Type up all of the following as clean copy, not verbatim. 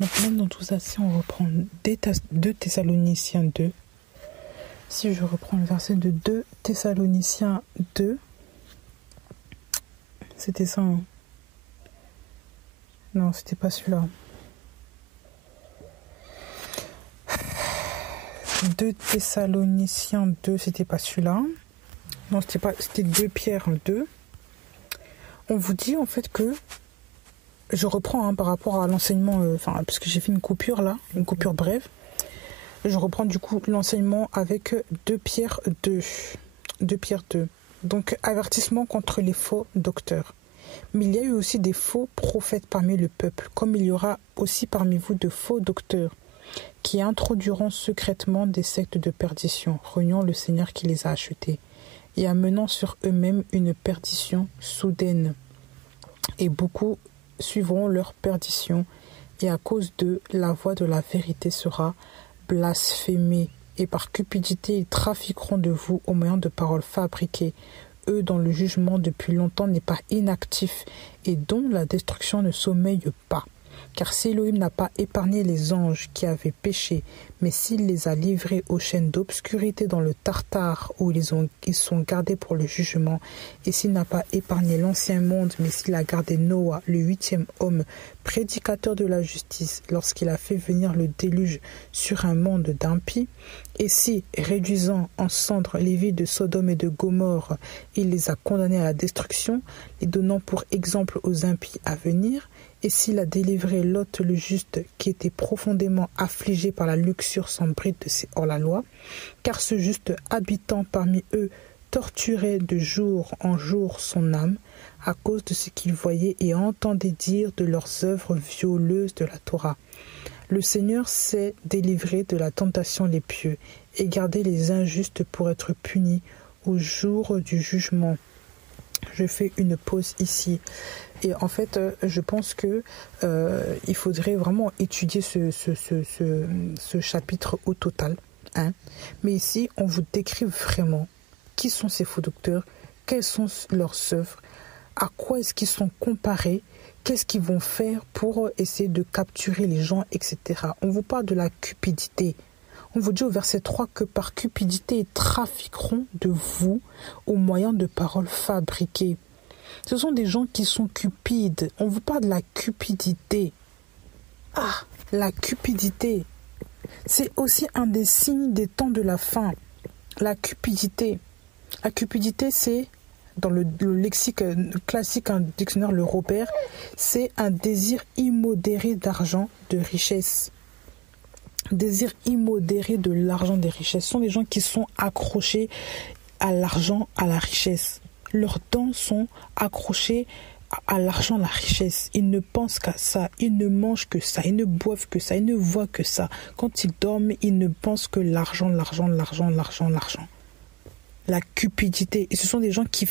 Maintenant, dans tout ça, si on reprend 2 Thessaloniciens 2, si je reprends le verset de 2 Thessaloniciens 2, c'était ça, hein? Non, c'était pas celui-là. 2 Thessaloniciens 2, c'était pas celui-là. Non, c'était 2 Pierre 2. On vous dit en fait que, je reprends par rapport à l'enseignement, parce que j'ai fait une coupure là, une coupure brève. Je reprends du coup l'enseignement avec 2 Pierre 2. 2 Pierre 2. Donc, avertissement contre les faux docteurs. Mais il y a eu aussi des faux prophètes parmi le peuple, comme il y aura aussi parmi vous de faux docteurs, qui introduiront secrètement des sectes de perdition, reniant le Seigneur qui les a achetés, et amenant sur eux-mêmes une perdition soudaine. Et beaucoup suivront leur perdition, et à cause d'eux, la voix de la vérité sera blasphémée, et par cupidité ils trafiqueront de vous au moyen de paroles fabriquées, eux dont le jugement depuis longtemps n'est pas inactif, et dont la destruction ne sommeille pas. Car si Elohim n'a pas épargné les anges qui avaient péché, mais s'il les a livrés aux chaînes d'obscurité dans le Tartare où ils sont gardés pour le jugement, et s'il n'a pas épargné l'ancien monde, mais s'il a gardé Noah, le 8e homme, prédicateur de la justice, lorsqu'il a fait venir le déluge sur un monde d'impies, et si, réduisant en cendres les villes de Sodome et de Gomorrhe, il les a condamnés à la destruction, les donnant pour exemple aux impies à venir, et s'il a délivré Lot le juste, qui était profondément affligé par la luxure sans bride de ses hors-la-loi, car ce juste habitant parmi eux torturait de jour en jour son âme, à cause de ce qu'il voyait et entendait dire de leurs œuvres violeuses de la Torah. Le Seigneur sait délivrer de la tentation les pieux, et garder les injustes pour être punis au jour du jugement. Je fais une pause ici. Et en fait, je pense que il faudrait vraiment étudier ce chapitre au total. Hein. Mais ici, on vous décrit vraiment qui sont ces faux docteurs, quelles sont leurs œuvres, à quoi est-ce qu'ils sont comparés, qu'est-ce qu'ils vont faire pour essayer de capturer les gens, etc. On vous parle de la cupidité. On vous dit au verset 3 que par cupidité, ils trafiqueront de vous au moyen de paroles fabriquées. Ce sont des gens qui sont cupides. On vous parle de la cupidité. Ah, la cupidité. C'est aussi un des signes des temps de la fin. La cupidité. La cupidité, c'est, dans le lexique classique, un dictionnaire, le Robert, c'est un désir immodéré d'argent, de richesse. Désir immodéré de l'argent, des richesses. Ce sont des gens qui sont accrochés à l'argent, à la richesse. Leurs dents sont accrochés à l'argent, à la richesse. Ils ne pensent qu'à ça. Ils ne mangent que ça. Ils ne boivent que ça. Ils ne voient que ça. Quand ils dorment, ils ne pensent que l'argent, l'argent, l'argent, l'argent, l'argent. La cupidité. Et ce sont des gens qui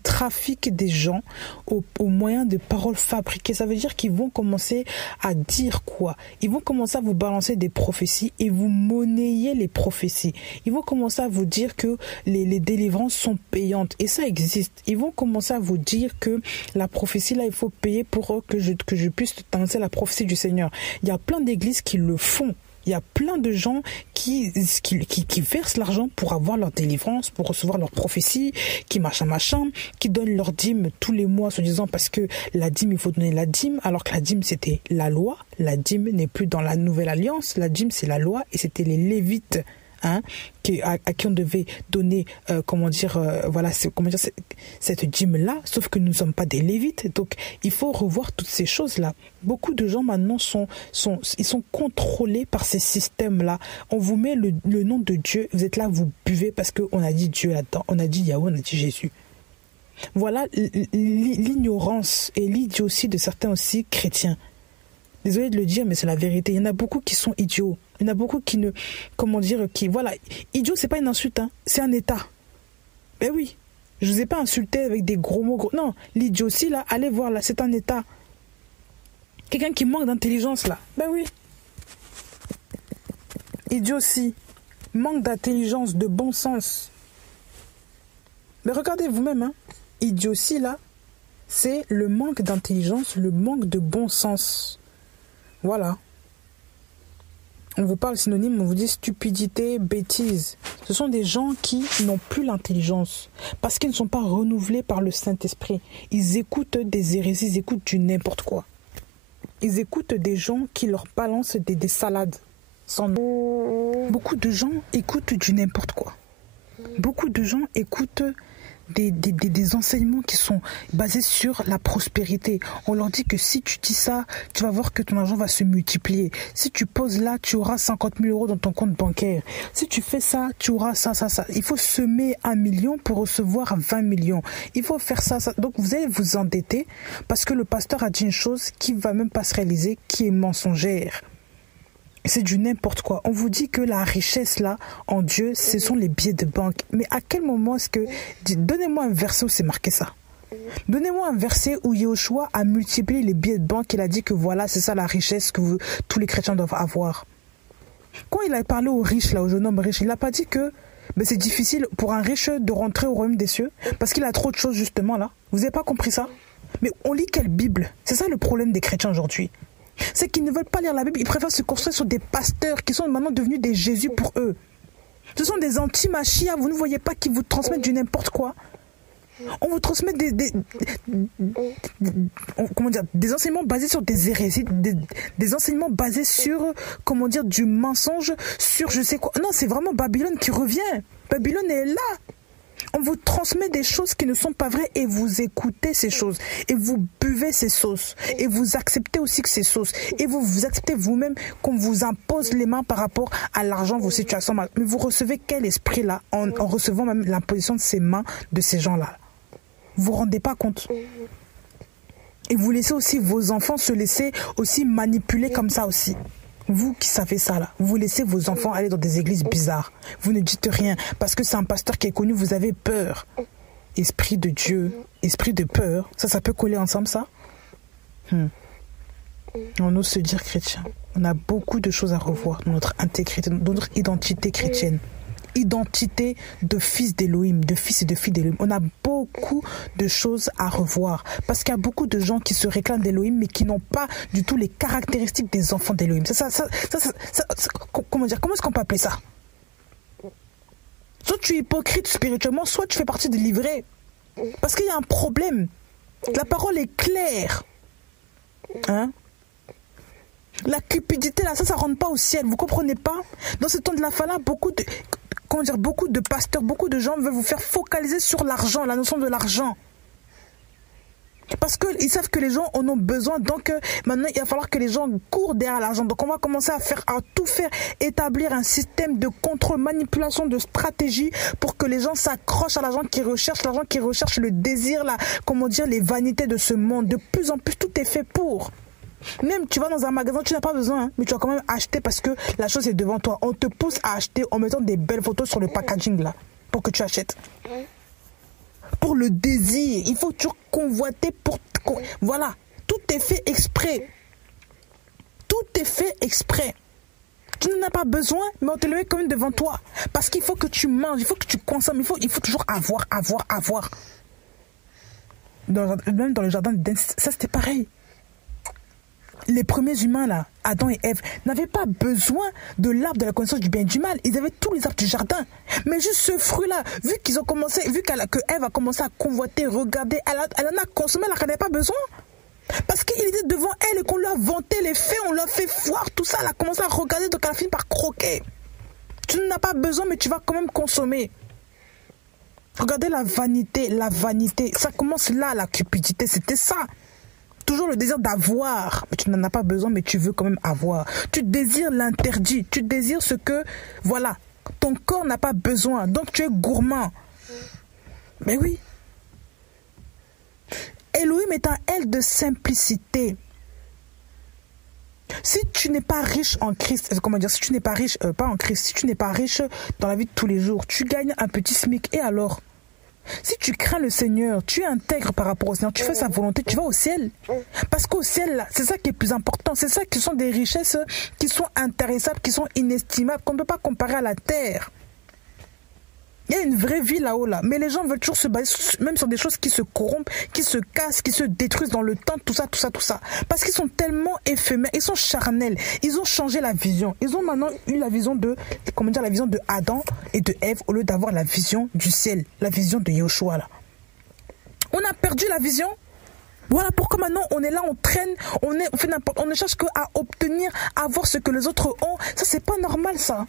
trafiquent des gens au moyen de paroles fabriquées. Ça veut dire qu'ils vont commencer à dire quoi? Ils vont commencer à vous balancer des prophéties et vous monnayer les prophéties. Ils vont commencer à vous dire que les délivrances sont payantes. Et ça existe. Ils vont commencer à vous dire que la prophétie, là, il faut payer pour que je puisse t'annoncer la prophétie du Seigneur. Il y a plein d'églises qui le font. Il y a plein de gens qui versent l'argent pour avoir leur délivrance, pour recevoir leur prophétie, qui machin, qui donnent leur dîme tous les mois, se disant parce que la dîme, il faut donner la dîme, alors que la dîme, c'était la loi. La dîme n'est plus dans la nouvelle alliance. La dîme, c'est la loi et c'était les Lévites. Hein, à qui on devait donner, cette dîme-là, sauf que nous ne sommes pas des Lévites, donc il faut revoir toutes ces choses-là. Beaucoup de gens maintenant sont contrôlés par ces systèmes-là. On vous met le nom de Dieu, vous êtes là, vous buvez parce qu'on a dit Dieu là-dedans, on a dit Yahweh, on a dit Jésus. Voilà l'ignorance et l'idiotie de certains aussi chrétiens. Désolé de le dire, mais c'est la vérité. Il y en a beaucoup qui sont idiots. Il y en a beaucoup qui ne... Idiot, c'est pas une insulte, hein. C'est un état. Ben oui. Je vous ai pas insulté avec des gros mots. Non, l'idiotie, là, allez voir, là, c'est un état. Quelqu'un qui manque d'intelligence, là. Ben oui. Idiotie. Manque d'intelligence, de bon sens. Mais regardez vous-même, hein. Idiotie, là, c'est le manque d'intelligence, le manque de bon sens. Voilà. On vous parle synonyme, on vous dit stupidité, bêtise. Ce sont des gens qui n'ont plus l'intelligence parce qu'ils ne sont pas renouvelés par le Saint-Esprit. Ils écoutent des hérésies, ils écoutent du n'importe quoi. Ils écoutent des gens qui leur balancent des salades. Beaucoup de gens écoutent du n'importe quoi. Beaucoup de gens écoutent des enseignements qui sont basés sur la prospérité. On leur dit que si tu dis ça, tu vas voir que ton argent va se multiplier. Si tu poses là, tu auras 50 000 euros dans ton compte bancaire. Si tu fais ça, tu auras ça. Il faut semer 1 million pour recevoir 20 millions. Il faut faire ça. Donc vous allez vous endetter parce que le pasteur a dit une chose qui ne va même pas se réaliser, qui est mensongère. C'est du n'importe quoi. On vous dit que la richesse là, en Dieu, ce sont les billets de banque. Mais à quel moment est-ce que... Donnez-moi un verset où c'est marqué ça. Donnez-moi un verset où Yahushua a multiplié les billets de banque. Il a dit que voilà, c'est ça la richesse que tous les chrétiens doivent avoir. Quand il a parlé aux riches, là, aux jeunes hommes riches, il n'a pas dit que c'est difficile pour un riche de rentrer au royaume des cieux parce qu'il a trop de choses justement là. Vous n'avez pas compris ça? Mais on lit quelle Bible? C'est ça le problème des chrétiens aujourd'hui. C'est qu'ils ne veulent pas lire la Bible, ils préfèrent se construire sur des pasteurs qui sont maintenant devenus des Jésus pour eux. Ce sont des anti-machia, vous ne voyez pas qu'ils vous transmettent du n'importe quoi. On vous transmet des enseignements basés sur des hérésies, des enseignements basés sur, du mensonge, sur je sais quoi. Non, c'est vraiment Babylone qui revient. Babylone est là. On vous transmet des choses qui ne sont pas vraies et vous écoutez ces choses. Et vous buvez ces sauces. Et vous acceptez aussi que ces sauces. Et vous acceptez vous-même qu'on vous impose les mains par rapport à l'argent, vos situations. Mais vous recevez quel esprit là en recevant même l'imposition de ces mains de ces gens-là? Vous vous rendez pas compte? Et vous laissez aussi vos enfants se laisser aussi manipuler comme ça aussi. Vous qui savez ça là, vous laissez vos enfants aller dans des églises bizarres. Vous ne dites rien parce que c'est un pasteur qui est connu, vous avez peur. Esprit de Dieu, esprit de peur, ça peut coller ensemble ça? On ose se dire chrétien. On a beaucoup de choses à revoir dans notre intégrité, dans notre identité chrétienne. Identité de fils d'Élohim, de fils et de filles d'Élohim. On a beaucoup de choses à revoir parce qu'il y a beaucoup de gens qui se réclament d'Élohim mais qui n'ont pas du tout les caractéristiques des enfants d'Élohim. Comment est-ce qu'on peut appeler ça? Soit tu es hypocrite spirituellement, soit tu fais partie des livrés. Parce qu'il y a un problème. La parole est claire. La cupidité là, ça ne rentre pas au ciel. Vous comprenez pas? Dans ce temps de la fala, beaucoup de pasteurs, beaucoup de gens veulent vous faire focaliser sur l'argent, la notion de l'argent. Parce qu'ils savent que les gens en ont besoin, donc maintenant il va falloir que les gens courent derrière l'argent. Donc on va commencer à tout faire, établir un système de contrôle, manipulation, de stratégie pour que les gens s'accrochent à l'argent qu'ils recherchent, le désir, les vanités de ce monde. De plus en plus, tout est fait pour. Même tu vas dans un magasin, tu n'as pas besoin, mais tu vas quand même acheter parce que la chose est devant toi. On te pousse à acheter en mettant des belles photos sur le packaging là, pour que tu achètes. Pour le désir, il faut toujours convoiter pour... Voilà, tout est fait exprès. Tout est fait exprès. Tu n'en as pas besoin, mais on te le met quand même devant toi. Parce qu'il faut que tu manges, il faut que tu consommes, il faut toujours avoir. Même dans le jardin d'Éden, ça c'était pareil. Les premiers humains là, Adam et Ève, n'avaient pas besoin de l'arbre de la connaissance du bien et du mal. Ils avaient tous les arbres du jardin. Mais juste ce fruit-là, vu que Ève a commencé à convoiter, regarder, elle en a consommé, elle n'en avait pas besoin. Parce qu'il était devant elle et qu'on lui a vanté les faits, on lui a fait voir tout ça, elle a commencé à regarder, donc elle a fini par croquer. Tu n'en as pas besoin, mais tu vas quand même consommer. Regardez la vanité, ça commence là, la cupidité, c'était ça. Toujours le désir d'avoir, mais tu n'en as pas besoin, mais tu veux quand même avoir. Tu désires l'interdit, tu désires ce que, voilà, ton corps n'a pas besoin, donc tu es gourmand. Mais oui. Elohim est un L de simplicité. Si tu n'es pas riche en Christ, si tu n'es pas riche, pas en Christ, si tu n'es pas riche dans la vie de tous les jours, tu gagnes un petit SMIC, et alors? Si tu crains le Seigneur, tu es intègre par rapport au Seigneur, tu fais sa volonté, tu vas au ciel. Parce qu'au ciel, là, c'est ça qui est plus important. C'est ça qui sont des richesses qui sont intarissables, qui sont inestimables, qu'on ne peut pas comparer à la terre. Il y a une vraie vie là-haut, là. Mais les gens veulent toujours se baser même sur des choses qui se corrompent, qui se cassent, qui se détruisent dans le temps, tout ça. Parce qu'ils sont tellement éphémères, ils sont charnels. Ils ont changé la vision. Ils ont maintenant eu la vision de, la vision de Adam et de Ève au lieu d'avoir la vision du ciel, la vision de Yoshua, là. On a perdu la vision. Voilà pourquoi maintenant on est là, on traîne, on fait n'importe, on ne cherche qu'à obtenir, à avoir ce que les autres ont. Ça, c'est pas normal, ça.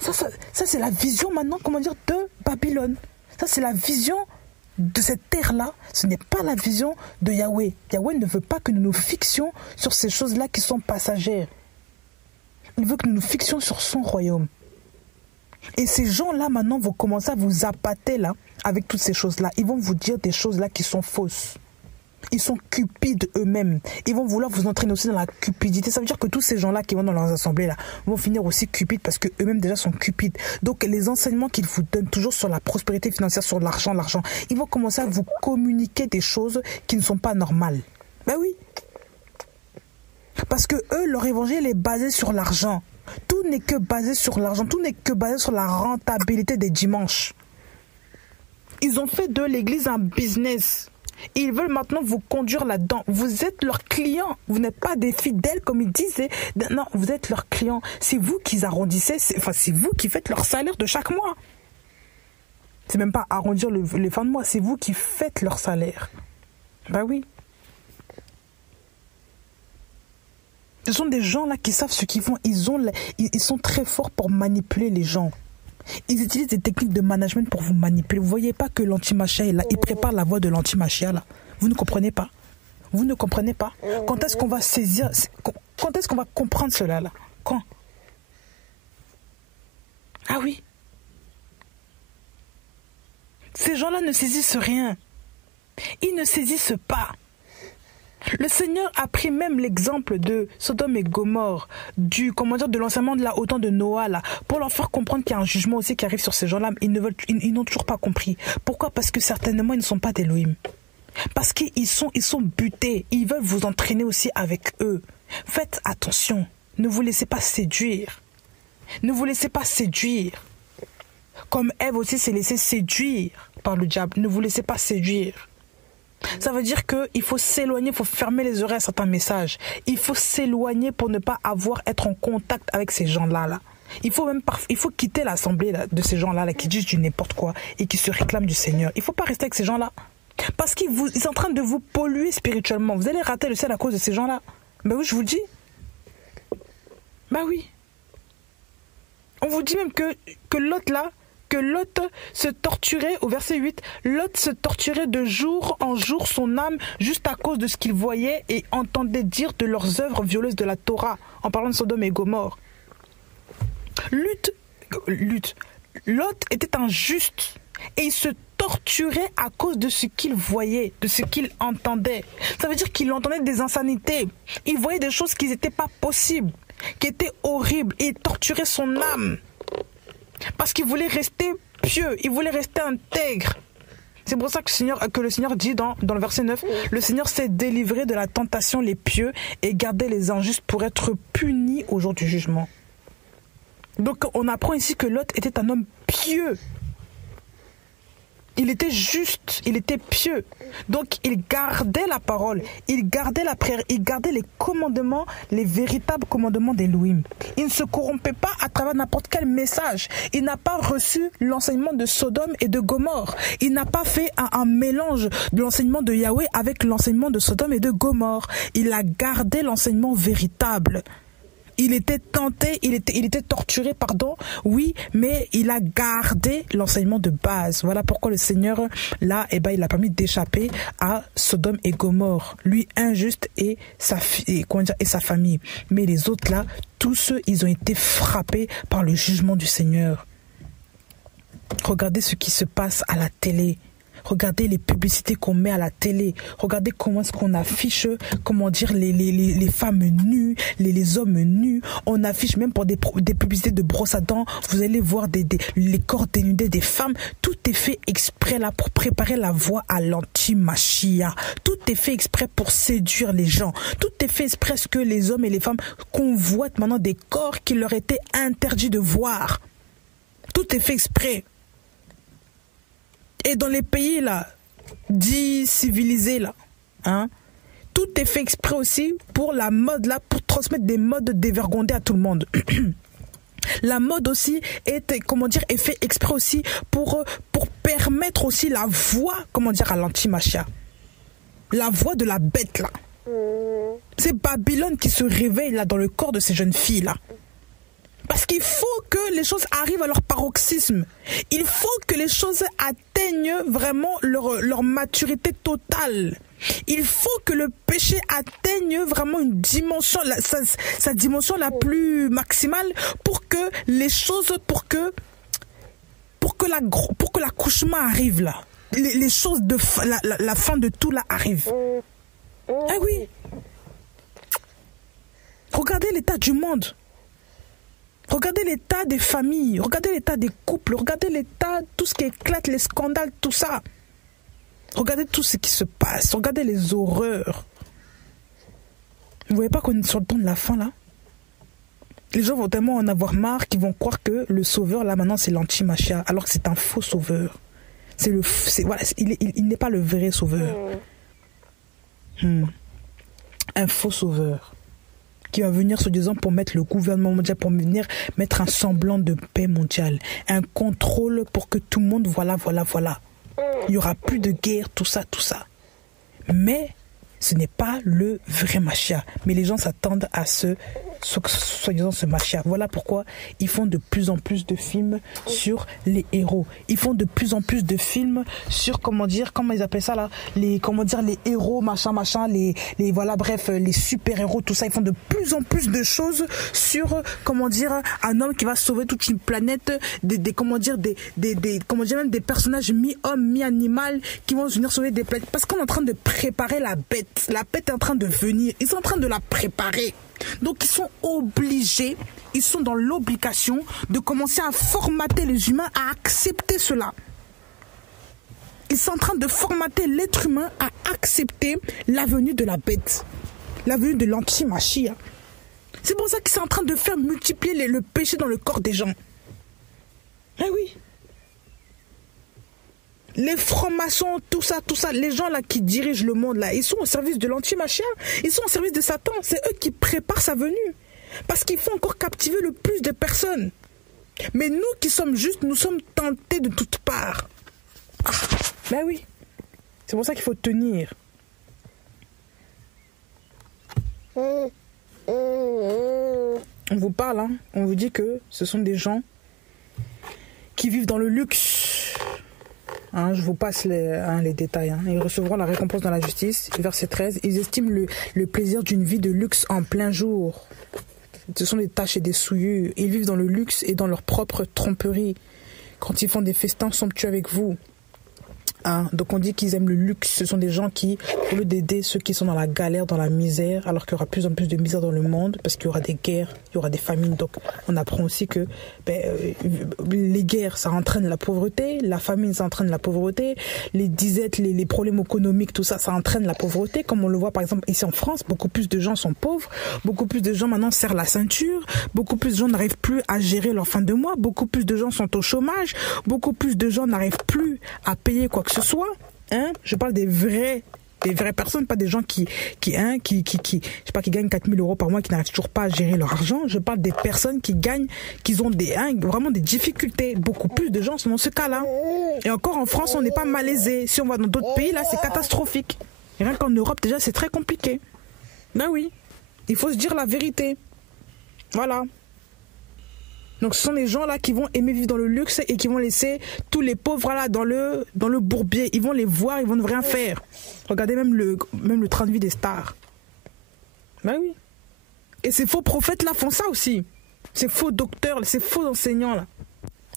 Ça c'est la vision maintenant, de Babylone. Ça, c'est la vision de cette terre-là. Ce n'est pas la vision de Yahweh. Yahweh ne veut pas que nous nous fixions sur ces choses-là qui sont passagères. Il veut que nous nous fixions sur son royaume. Et ces gens-là, maintenant, vont commencer à vous appâter, là, avec toutes ces choses-là. Ils vont vous dire des choses-là qui sont fausses. Ils sont cupides eux-mêmes. Ils vont vouloir vous entraîner aussi dans la cupidité. Ça veut dire que tous ces gens-là qui vont dans leurs assemblées là vont finir aussi cupides parce qu'eux-mêmes déjà sont cupides. Donc les enseignements qu'ils vous donnent toujours sur la prospérité financière, sur l'argent, ils vont commencer à vous communiquer des choses qui ne sont pas normales. Ben oui. Parce que eux, leur évangile est basé sur l'argent. Tout n'est que basé sur l'argent. Tout n'est que basé sur la rentabilité des dimanches. Ils ont fait de l'église un business. Ils veulent maintenant vous conduire là-dedans. Vous êtes leurs clients. Vous n'êtes pas des fidèles comme ils disaient. Non, vous êtes leurs clients. C'est vous qui arrondissez. C'est vous qui faites leur salaire de chaque mois. C'est même pas arrondir les fins de mois. C'est vous qui faites leur salaire. Ben oui. Ce sont des gens là qui savent ce qu'ils font. Ils sont très forts pour manipuler les gens. Ils utilisent des techniques de management pour vous manipuler. Vous ne voyez pas que l'anti-machia est là. Il prépare la voie de l'anti-machia là. Vous ne comprenez pas. Vous ne comprenez pas. Quand est-ce qu'on va saisir, quand est-ce qu'on va comprendre cela là? Quand? Ah oui. Ces gens-là ne saisissent rien. Ils ne saisissent pas. Le Seigneur a pris même l'exemple de Sodome et Gomorrhe, de l'enseignement de la autant de Noah là, pour leur faire comprendre qu'il y a un jugement aussi qui arrive sur ces gens-là. Ils n'ont toujours pas compris. Pourquoi? Parce que certainement ils ne sont pas d'Élohim. Parce qu'ils sont butés. Ils veulent vous entraîner aussi avec eux. Faites attention. Ne vous laissez pas séduire. Ne vous laissez pas séduire. Comme Ève aussi s'est laissée séduire par le diable. Ne vous laissez pas séduire. Ça veut dire qu'il faut s'éloigner, il faut fermer les oreilles à certains messages. Il faut s'éloigner pour ne pas être en contact avec ces gens-là. Il faut quitter l'assemblée de ces gens-là qui disent du n'importe quoi et qui se réclament du Seigneur. Il ne faut pas rester avec ces gens-là. Parce qu'ils sont en train de vous polluer spirituellement. Vous allez rater le ciel à cause de ces gens-là. Ben oui, je vous le dis. Ben oui. On vous dit même que Lot là, que Lot se torturait, au verset 8, Lot se torturait de jour en jour son âme juste à cause de ce qu'il voyait et entendait dire de leurs œuvres violeuses de la Torah, en parlant de Sodome et Gomorrhe. Lot était un juste et il se torturait à cause de ce qu'il voyait, de ce qu'il entendait. Ça veut dire qu'il entendait des insanités. Il voyait des choses qui n'étaient pas possibles, qui étaient horribles et il torturait son âme. Parce qu'il voulait rester pieux, il voulait rester intègre. C'est pour ça que le Seigneur dit dans le verset 9, le Seigneur s'est délivré de la tentation les pieux et gardé les injustes pour être punis au jour du jugement. Donc on apprend ici que Lot était un homme pieux. Il était juste, il était pieux. Donc il gardait la parole, il gardait la prière, il gardait les commandements, les véritables commandements d'Élohim. Il ne se corrompait pas à travers n'importe quel message. Il n'a pas reçu l'enseignement de Sodome et de Gomorrhe. Il n'a pas fait un mélange de l'enseignement de Yahweh avec l'enseignement de Sodome et de Gomorrhe. Il a gardé l'enseignement véritable. Il était tenté, il était torturé, oui, mais il a gardé l'enseignement de base. Voilà pourquoi le Seigneur, là, il a permis d'échapper à Sodome et Gomorrhe. Lui, injuste, et sa famille. Mais les autres, là, tous ceux, ils ont été frappés par le jugement du Seigneur. Regardez ce qui se passe à la télé. Regardez les publicités qu'on met à la télé. Regardez comment est-ce qu'on affiche, les femmes nues, les hommes nus. On affiche même pour des publicités de brosse à dents. Vous allez voir les corps dénudés des femmes. Tout est fait exprès là pour préparer la voie à l'anti-machia. Tout est fait exprès pour séduire les gens. Tout est fait exprès pour que les hommes et les femmes convoitent maintenant des corps qu'il leur était interdit de voir. Tout est fait exprès. Et dans les pays là, dits civilisés là, hein, tout est fait exprès aussi pour la mode là, pour transmettre des modes dévergondés à tout le monde. La mode aussi est, comment dire, est fait exprès aussi pour permettre aussi la voix, comment dire, à l'antimachia. La voix de la bête là. C'est Babylone qui se réveille là dans le corps de ces jeunes filles là. Parce qu'il faut que les choses arrivent à leur paroxysme. Il faut que les choses atteignent vraiment leur maturité totale. Il faut que le péché atteigne vraiment une dimension, sa dimension la plus maximale pour que les choses, pour que l'accouchement arrive là. Les choses de la fin de tout là arrive. Ah oui. Regardez l'état du monde. Regardez l'état des familles, regardez l'état des couples, regardez l'état, tout ce qui éclate, les scandales, tout ça. Regardez tout ce qui se passe, regardez les horreurs. Vous voyez pas qu'on est sur le temps de la fin là? Les gens vont tellement en avoir marre qu'ils vont croire que le sauveur là maintenant c'est l'antimachia, alors que c'est un faux sauveur. Voilà, il n'est pas le vrai sauveur. Un faux sauveur qui va venir se disant pour mettre le gouvernement mondial, pour venir mettre un semblant de paix mondiale, un contrôle pour que tout le monde, voilà. Il n'y aura plus de guerre, tout ça. Mais ce n'est pas le vrai Machia. Mais les gens s'attendent à soi-disant ce Machia. Voilà pourquoi ils font de plus en plus de films sur les héros. Ils font de plus en plus de films sur, comment ils appellent ça là, les héros, machin, les super-héros, tout ça. Ils font de plus en plus de choses sur, un homme qui va sauver toute une planète, même des personnages mi-homme, mi-animal qui vont venir sauver des planètes. Parce qu'on est en train de préparer la bête. La bête est en train de venir. Ils sont en train de la préparer. Donc ils sont obligés, ils sont dans l'obligation de commencer à formater les humains à accepter cela. Ils sont en train de formater l'être humain à accepter la venue de la bête, la venue de l'antimachia. C'est pour ça qu'ils sont en train de faire multiplier le péché dans le corps des gens. Eh oui. Les francs-maçons, tout ça, les gens là qui dirigent le monde là, ils sont au service de l'antimachia, ils sont au service de Satan, c'est eux qui préparent sa venue. Parce qu'il faut encore captiver le plus de personnes. Mais nous qui sommes justes, nous sommes tentés de toutes parts. Ben oui, c'est pour ça qu'il faut tenir. On vous parle, hein, on vous dit que ce sont des gens qui vivent dans le luxe. Je vous passe les détails. Ils recevront la récompense dans la justice. Verset 13. Ils estiment le plaisir d'une vie de luxe en plein jour. Ce sont des taches et des souillures. Ils vivent dans le luxe et dans leur propre tromperie. Quand ils font des festins somptueux avec vous. Donc on dit qu'ils aiment le luxe. Ce sont des gens qui, au lieu d'aider ceux qui sont dans la galère, dans la misère, alors qu'il y aura plus en plus de misère dans le monde, parce qu'il y aura des guerres, il y aura des famines. Donc on apprend aussi que les guerres, ça entraîne la pauvreté, la famine, ça entraîne la pauvreté, les disettes, les problèmes économiques, tout ça, ça entraîne la pauvreté. Comme on le voit par exemple ici en France, beaucoup plus de gens sont pauvres, beaucoup plus de gens maintenant serrent la ceinture, beaucoup plus de gens n'arrivent plus à gérer leur fin de mois, beaucoup plus de gens sont au chômage, beaucoup plus de gens n'arrivent plus à payer quoi que ce soit. Je parle des vraies personnes, pas des gens qui gagnent 4 000 € par mois, qui n'arrivent toujours pas à gérer leur argent. Je parle des personnes qui ont vraiment des difficultés. Beaucoup plus de gens sont dans ce cas-là. Et encore en France, on n'est pas malaisé. Si on va dans d'autres pays, là, c'est catastrophique. Et rien qu'en Europe, déjà, c'est très compliqué. Ben oui, il faut se dire la vérité. Voilà. Donc ce sont les gens là qui vont aimer vivre dans le luxe et qui vont laisser tous les pauvres là dans le bourbier. Ils vont les voir, ils vont ne rien faire. Regardez même le train de vie des stars. Ben oui. Et ces faux prophètes là font ça aussi. Ces faux docteurs, ces faux enseignants là.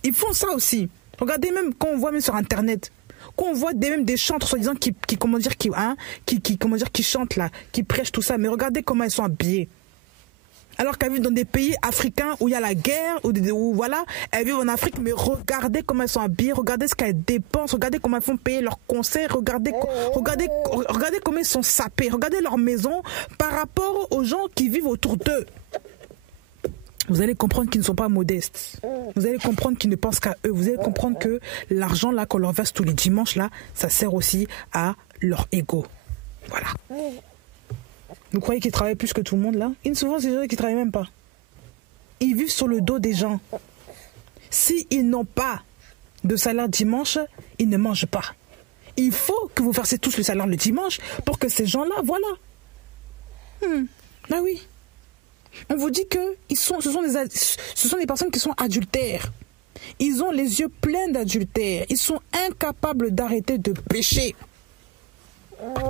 Ils font ça aussi. Regardez même quand on voit même sur internet. Quand on voit même des chantres soi-disant qui chantent là, qui prêchent tout ça. Mais regardez comment ils sont habillés. Alors qu'elles vivent dans des pays africains où il y a la guerre, où voilà, elles vivent en Afrique, mais regardez comment elles sont habillées, regardez ce qu'elles dépensent, regardez comment elles font payer leurs concerts, regardez comment ils sont sapés, regardez leur maison par rapport aux gens qui vivent autour d'eux. Vous allez comprendre qu'ils ne sont pas modestes. Vous allez comprendre qu'ils ne pensent qu'à eux. Vous allez comprendre que l'argent là qu'on leur verse tous les dimanches là, ça sert aussi à leur ego. Voilà. Vous croyez qu'ils travaillent plus que tout le monde là? Souvent c'est des gens qui ne travaillent même pas. Ils vivent sur le dos des gens. S'ils n'ont pas de salaire dimanche, ils ne mangent pas. Il faut que vous versez tous le salaire le dimanche pour que ces gens-là, voilà. Ben oui. On vous dit que ce sont des personnes qui sont adultères. Ils ont les yeux pleins d'adultère. Ils sont incapables d'arrêter de pécher.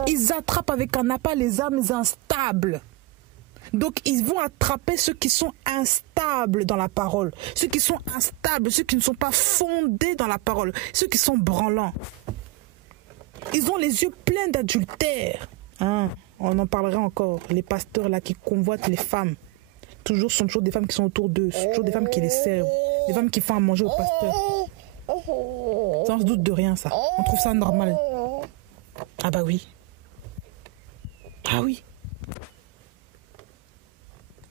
Ils attrapent avec un appât les âmes instables. Donc ils vont attraper ceux qui sont instables dans la parole. Ceux qui sont instables, ceux qui ne sont pas fondés dans la parole. Ceux qui sont branlants. Ils ont les yeux pleins d'adultère. Hein? On en parlera encore. Les pasteurs là qui convoitent les femmes. Sont toujours des femmes qui sont autour d'eux. C'est toujours des femmes qui les servent. Des femmes qui font à manger au pasteur. Sans doute de rien ça. On trouve ça normal. Ah bah oui. Ah oui.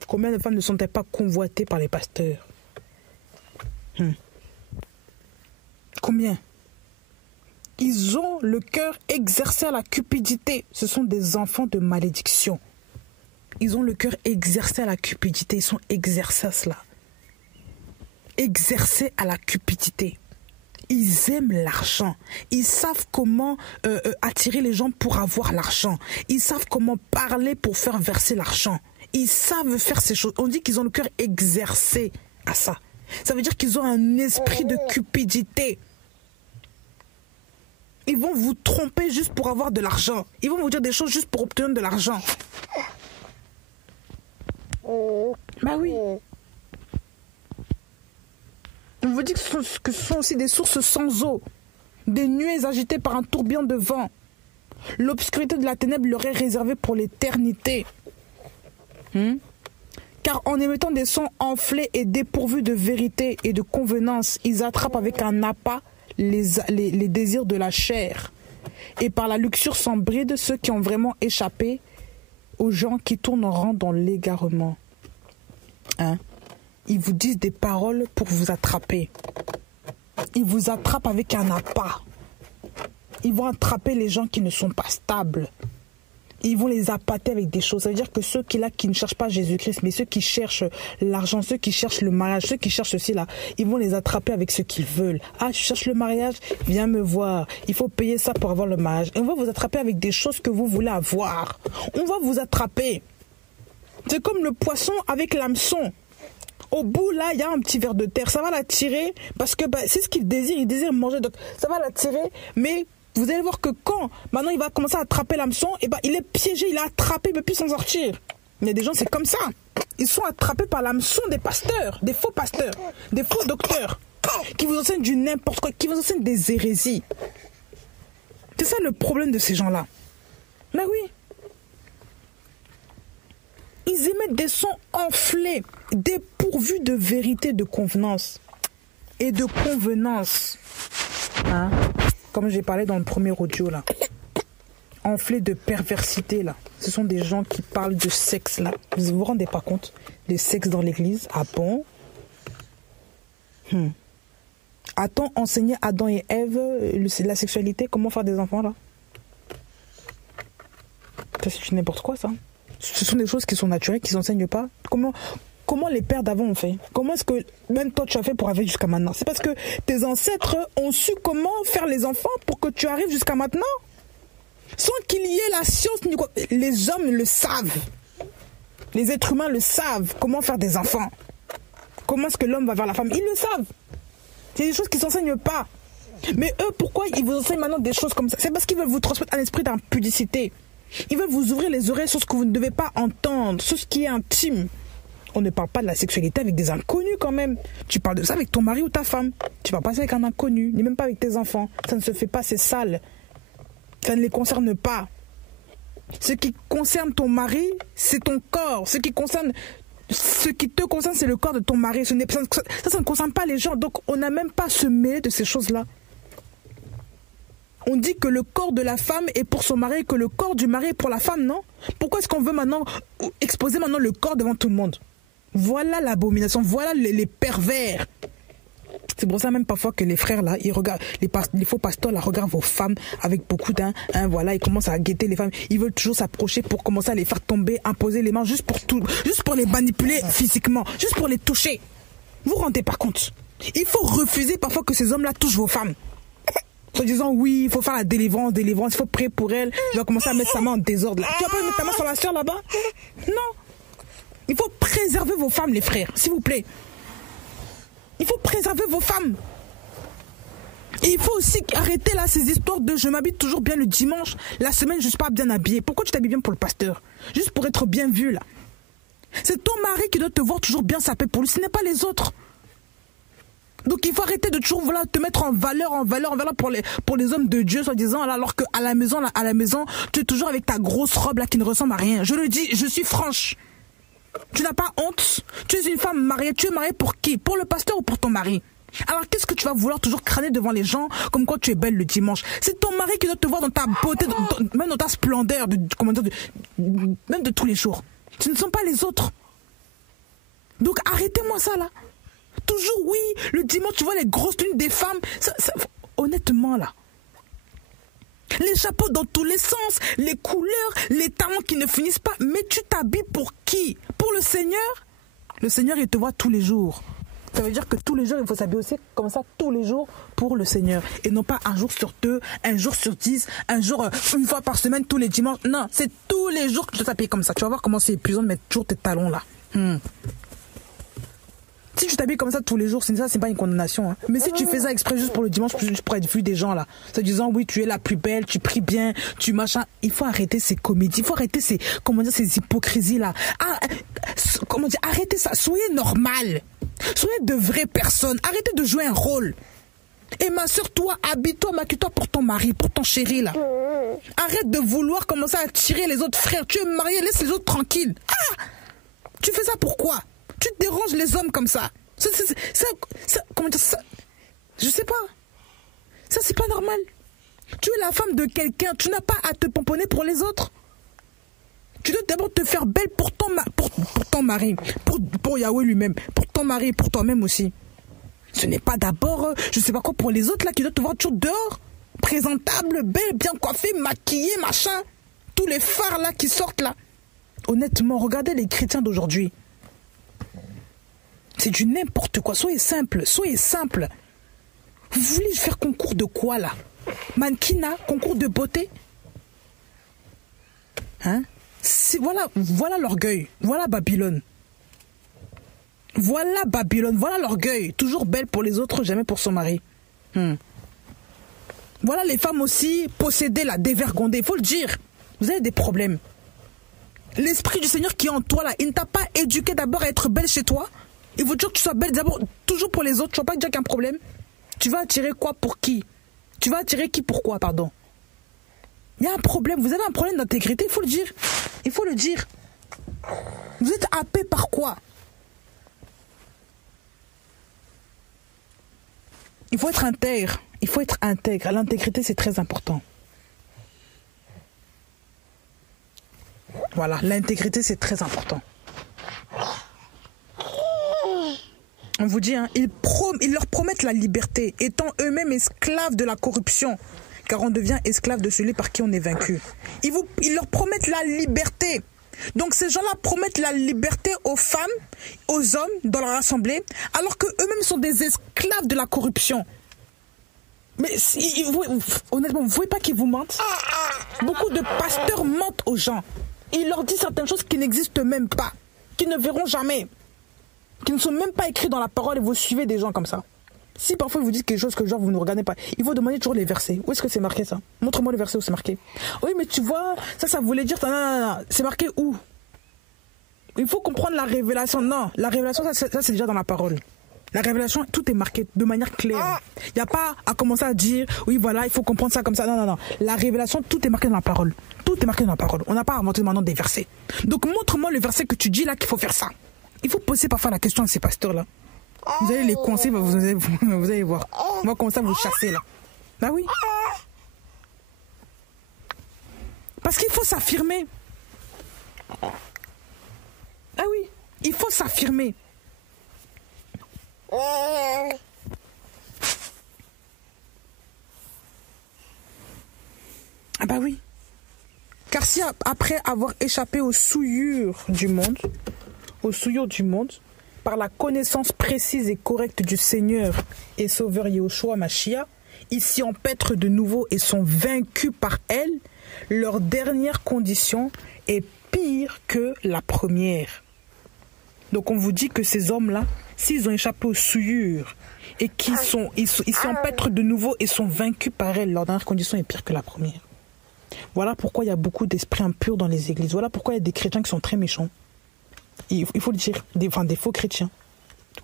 Combien de femmes ne sont-elles pas convoitées par les pasteurs? Combien? Ils ont le cœur exercé à la cupidité. Ce sont des enfants de malédiction. Ils ont le cœur exercé à la cupidité. Ils sont exercés à cela. Exercés à la cupidité. Ils aiment l'argent. Ils savent comment attirer les gens pour avoir l'argent. Ils savent comment parler pour faire verser l'argent. Ils savent faire ces choses. On dit qu'ils ont le cœur exercé à ça. Ça veut dire qu'ils ont un esprit de cupidité. Ils vont vous tromper juste pour avoir de l'argent. Ils vont vous dire des choses juste pour obtenir de l'argent. Bah oui. On vous dit que ce sont aussi des sources sans eau, des nuées agitées par un tourbillon de vent. L'obscurité de la ténèbre leur est réservée pour l'éternité. Car en émettant des sons enflés et dépourvus de vérité et de convenance, ils attrapent avec un appât les désirs de la chair. Et par la luxure sans bride, ceux qui ont vraiment échappé aux gens qui tournent en rang dans l'égarement. Ils vous disent des paroles pour vous attraper. Ils vous attrapent avec un appât. Ils vont attraper les gens qui ne sont pas stables. Ils vont les appâter avec des choses. Ça veut dire que ceux qui ne cherchent pas Jésus-Christ, mais ceux qui cherchent l'argent, ceux qui cherchent le mariage, ceux qui cherchent ceci là, ils vont les attraper avec ce qu'ils veulent. Ah, tu cherches le mariage? Viens me voir. Il faut payer ça pour avoir le mariage. Et on va vous attraper avec des choses que vous voulez avoir. On va vous attraper. C'est comme le poisson avec l'hameçon. Au bout, là, il y a un petit ver de terre. Ça va l'attirer parce que c'est ce qu'il désire. Il désire manger. Donc, ça va l'attirer, mais vous allez voir que quand, maintenant, il va commencer à attraper l'hameçon, il est piégé, il est attrapé, il ne peut plus s'en sortir. Il y a des gens, c'est comme ça. Ils sont attrapés par l'hameçon des pasteurs, des faux docteurs, qui vous enseignent du n'importe quoi, qui vous enseignent des hérésies. C'est ça le problème de ces gens-là. Mais oui. Ils émettent des sons enflés, dépourvus de vérité, de convenance et de convenance. Comme j'ai parlé dans le premier audio là. Enflés de perversité là. Ce sont des gens qui parlent de sexe là. Vous vous rendez pas compte? De sexe dans l'église? Ah bon? A-t-on enseigné Adam et Ève la sexualité? Comment faire des enfants là? Ça c'est n'importe quoi ça. Ce sont des choses qui sont naturelles, qui ne s'enseignent pas. Comment les pères d'avant ont fait? Comment est-ce que même toi tu as fait pour arriver jusqu'à maintenant? C'est parce que tes ancêtres ont su comment faire les enfants pour que tu arrives jusqu'à maintenant. Sans qu'il y ait la science, les hommes le savent. Les êtres humains le savent, comment faire des enfants. Comment est-ce que l'homme va vers la femme? Ils le savent. C'est des choses qui ne s'enseignent pas. Mais eux, pourquoi ils vous enseignent maintenant des choses comme ça? C'est parce qu'ils veulent vous transmettre un esprit d'impudicité. Ils veulent vous ouvrir les oreilles sur ce que vous ne devez pas entendre, sur ce qui est intime. On ne parle pas de la sexualité avec des inconnus quand même. Tu parles de ça avec ton mari ou ta femme. Tu ne parles pas ça avec un inconnu, ni même pas avec tes enfants. Ça ne se fait pas, c'est sale. Ça ne les concerne pas. Ce qui concerne ton mari, c'est ton corps. Ce qui te concerne, c'est le corps de ton mari. Ça ne concerne pas les gens. Donc, on n'a même pas à se mêler de ces choses-là. On dit que le corps de la femme est pour son mari et que le corps du mari est pour la femme, non? Pourquoi est-ce qu'on veut maintenant exposer le corps devant tout le monde? Voilà l'abomination, voilà les pervers. C'est pour ça même parfois que les frères là, ils regardent, les faux pasteurs là regardent vos femmes avec beaucoup voilà, ils commencent à guetter les femmes. Ils veulent toujours s'approcher pour commencer à les faire tomber, imposer les mains juste pour les manipuler physiquement, juste pour les toucher. Vous vous rendez pas compte? Il faut refuser parfois que ces hommes là touchent vos femmes. En disant oui, il faut faire la délivrance, il faut prier pour elle. Il va commencer à mettre sa main en désordre là. Tu vas pas mettre ta main sur la soeur là-bas? Non. Il faut préserver vos femmes, les frères, s'il vous plaît. Il faut préserver vos femmes. Et il faut aussi arrêter là ces histoires de je m'habille toujours bien le dimanche, la semaine je ne suis pas bien habillée. Pourquoi tu t'habilles bien pour le pasteur? Juste pour être bien vu là. C'est ton mari qui doit te voir toujours bien sapé pour lui, ce n'est pas les autres. Donc il faut arrêter de toujours te mettre en valeur pour les hommes de Dieu, soi-disant, alors qu'à la maison, tu es toujours avec ta grosse robe là qui ne ressemble à rien. Je le dis, je suis franche. Tu n'as pas honte? Tu es une femme mariée. Tu es mariée pour qui? Pour le pasteur ou pour ton mari? Alors qu'est-ce que tu vas vouloir toujours crâner devant les gens comme quoi tu es belle le dimanche? C'est ton mari qui doit te voir dans ta beauté, même dans ta splendeur, même de tous les jours. Ce ne sont pas les autres. Donc arrêtez-moi ça là. Toujours oui, le dimanche tu vois les grosses tenues des femmes. Honnêtement là. Les chapeaux dans tous les sens, les couleurs, les talons qui ne finissent pas. Mais tu t'habilles pour qui? Pour le Seigneur? Le Seigneur, il te voit tous les jours. Ça veut dire que tous les jours, il faut s'habiller aussi comme ça, tous les jours, pour le Seigneur. Et non pas un jour sur 2, un jour sur 10, un jour, une fois par semaine, tous les dimanches. Non, c'est tous les jours que tu dois t'habiller comme ça. Tu vas voir comment c'est épuisant de mettre toujours tes talons là. Si tu t'habilles comme ça tous les jours, c'est pas une condamnation. Hein. Mais si tu fais ça exprès juste pour le dimanche, juste pour être vu des gens là, se disant oui, tu es la plus belle, tu pries bien, tu machin, il faut arrêter ces comédies, il faut arrêter ces hypocrisies là. Arrêtez ça, soyez normal. Soyez de vraies personnes, arrêtez de jouer un rôle. Et ma soeur, toi, habille-toi, maquille-toi pour ton mari, pour ton chéri là. Arrête de vouloir commencer à attirer les autres frères. Tu es marié, laisse les autres tranquilles. Tu fais ça pourquoi? Tu te déranges les hommes comme ça. Comment dire ça? Je sais pas. Ça, c'est pas normal. Tu es la femme de quelqu'un. Tu n'as pas à te pomponner pour les autres. Tu dois d'abord te faire belle pour ton mari. Pour Yahweh lui-même. Pour ton mari, pour toi-même aussi. Ce n'est pas d'abord, je sais pas quoi, pour les autres là qui doivent te voir toujours dehors. Présentable, belle, bien coiffée, maquillée, machin. Tous les phares là qui sortent là. Honnêtement, regardez les chrétiens d'aujourd'hui. C'est du n'importe quoi. Soyez simple, soyez simple. Vous voulez faire concours de quoi là? Mannequinat, concours de beauté? Hein? Voilà l'orgueil. Voilà Babylone. Voilà Babylone. Voilà l'orgueil. Toujours belle pour les autres, jamais pour son mari. Voilà les femmes aussi possédées là, dévergondées. Il faut le dire. Vous avez des problèmes. L'esprit du Seigneur qui est en toi là, il ne t'a pas éduqué d'abord à être belle chez toi. Il faut toujours que tu sois belle d'abord, toujours pour les autres. Tu ne vas pas dire qu'il y a un problème. Tu vas attirer quoi pour qui? Tu vas attirer qui pour quoi, pardon? Il y a un problème. Vous avez un problème d'intégrité, il faut le dire. Il faut le dire. Vous êtes happé par quoi? Il faut être intègre. Il faut être intègre. L'intégrité, c'est très important. Voilà, l'intégrité, c'est très important. On vous dit, hein, ils leur promettent la liberté, étant eux-mêmes esclaves de la corruption, car on devient esclave de celui par qui on est vaincu. Ils leur promettent la liberté. Donc ces gens-là promettent la liberté aux femmes, aux hommes dans leur assemblée, alors qu'eux-mêmes sont des esclaves de la corruption. Mais honnêtement, vous ne voyez pas qu'ils vous mentent? Beaucoup de pasteurs mentent aux gens. Ils leur disent certaines choses qui n'existent même pas, qui ne verront jamais, qui ne sont même pas écrits dans la parole, et vous suivez des gens comme ça. Si parfois ils vous disent quelque chose que genre vous ne regardez pas, il faut demander toujours les versets. Où est-ce que c'est marqué ça? Montre-moi le verset où c'est marqué. Oui, mais tu vois, ça voulait dire... Non. C'est marqué où? Il faut comprendre la révélation. Non, la révélation, ça c'est déjà dans la parole. La révélation, tout est marqué de manière claire. Il n'y a pas à commencer à dire, oui, voilà, il faut comprendre ça comme ça. Non. La révélation, tout est marqué dans la parole. Tout est marqué dans la parole. On n'a pas à inventer maintenant des versets. Donc montre-moi le verset que tu dis là qu'il faut faire ça. Il faut poser parfois la question à ces pasteurs-là. Vous allez les coincer, vous allez voir. Moi, comme ça, vous chasser là. Bah oui. Parce qu'il faut s'affirmer. Ah oui. Il faut trop s'affirmer. Ah bah oui. Car si après avoir échappé aux souillures du monde, par la connaissance précise et correcte du Seigneur et Sauveur Yahushua Mashiach, ils s'y empêtrent de nouveau et sont vaincus par elle, leur dernière condition est pire que la première. Donc on vous dit que ces hommes-là, s'ils ont échappé aux souillures et qu'ils s'y empêtrent de nouveau et sont vaincus par elle, leur dernière condition est pire que la première. Voilà pourquoi il y a beaucoup d'esprits impurs dans les églises. Voilà pourquoi il y a des chrétiens qui sont très méchants. Il faut le dire, des faux chrétiens.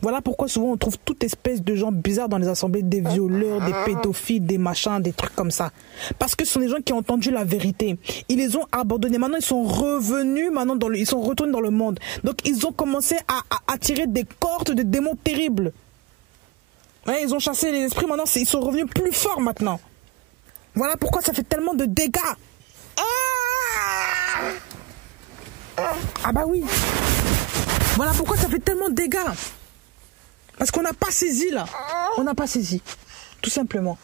Voilà pourquoi souvent on trouve toute espèce de gens bizarres dans les assemblées, des violeurs, des pédophiles, des machins, des trucs comme ça. Parce que ce sont des gens qui ont entendu la vérité. Ils les ont abandonnés. Maintenant ils sont revenus, ils sont retournés dans le monde. Donc ils ont commencé à attirer des cohortes de démons terribles. Ouais, ils ont chassé les esprits, maintenant ils sont revenus plus forts maintenant. Voilà pourquoi ça fait tellement de dégâts. Ah bah oui. Voilà pourquoi ça fait tellement de dégâts. Parce qu'on n'a pas saisi là. On n'a pas saisi. Tout simplement.